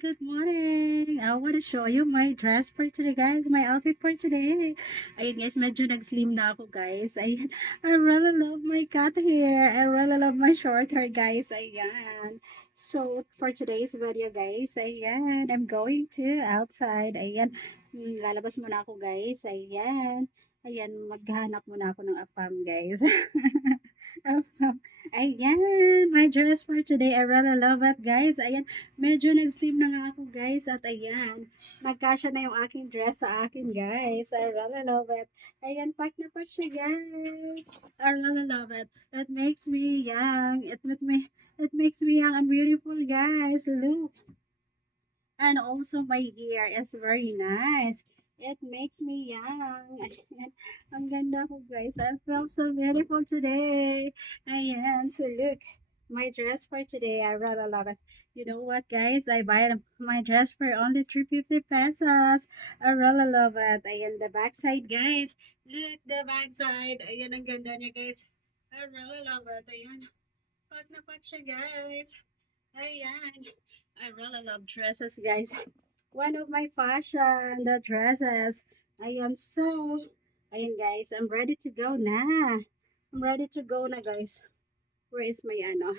good morning. I want to show you my dress for today, guys. My outfit for today. Ayun, guys, medyo nag-slim na ako, guys. Ayun, I really love my cut hair. I really love my short hair, guys. Ayan. So, for today's video, guys, ayan, I'm going to outside. Ayan, lalabas muna ako, guys. Ayan. Ayan, maghanap muna ako ng afam, guys. Afam. Ayan, my dress for today. I really love it, guys. Ayan, medyo nag-slim na nga ako, guys. At ayan, nagkasya na yung aking dress sa akin, guys. I really love it. Ayan, pack na pack siya, guys. I really love it. It makes me young. It makes me young and beautiful, guys. Look. And also my hair is very nice. It makes me young. Ayan. Ang ganda ko, guys. I feel so beautiful today. Ayan. So look, my dress for today. I really love it. You know what, guys? I buy my dress for only 350 pesos. I really love it. Ayan, the backside, guys. Look, the backside. Ayan, ang ganda niya, guys. I really love it. Ayan. Pag na pag siya, guys. Ayan. I really love dresses, guys. One of my fashion, the dresses. Ayan, so, ayan, guys. I'm ready to go na. I'm ready to go na, guys. Where is my ano?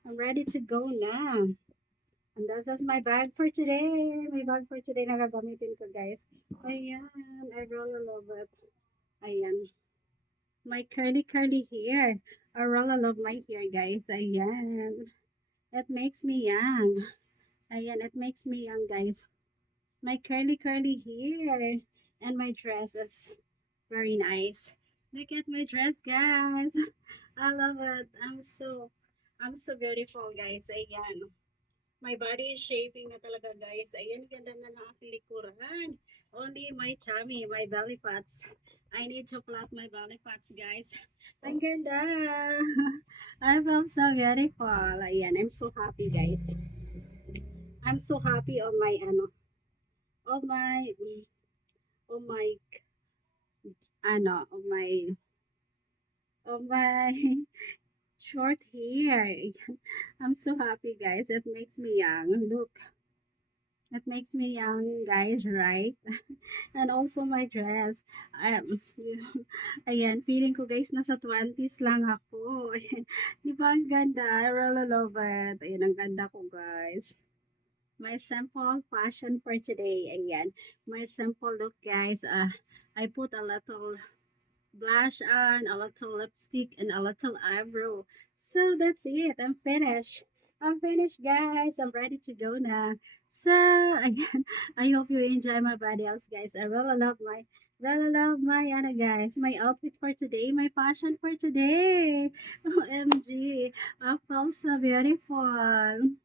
I'm ready to go na. And this is my bag for today. My bag for today na gagamitin ko, guys. Ayan. I really love it. Ayan. My curly hair. I really love my hair, guys. Ayan. It makes me young. Ayan, it makes me young, guys. My curly hair and my dress is very nice. Look at my dress, guys. I love it. I'm so beautiful, guys. Ayan. My body is shaping na talaga, guys. Ayan, ganda na ng aking likuran. Only my tummy, my belly parts. I need to flat my belly parts, guys. Ang ganda. I feel so beautiful. Ayan, I'm so happy, guys. I'm so happy on my on my on my on my short hair. I'm so happy, guys. It makes me young. Look, it makes me young, guys, right? And also my dress. Ayan, feeling ko, guys, nasa 20s lang ako. Ayan, di ba ang ganda? I really love it. Ayan, ang ganda ko, guys. My simple fashion for today. Ayan, my simple look, guys. I put a little blush on, a little lipstick, and a little eyebrow. So that's it. I'm finished. I'm finished, guys. I'm ready to go now. So again, I hope you enjoy my videos, guys. I really love my guys, my outfit for today, my fashion for today. OMG, I feel so beautiful.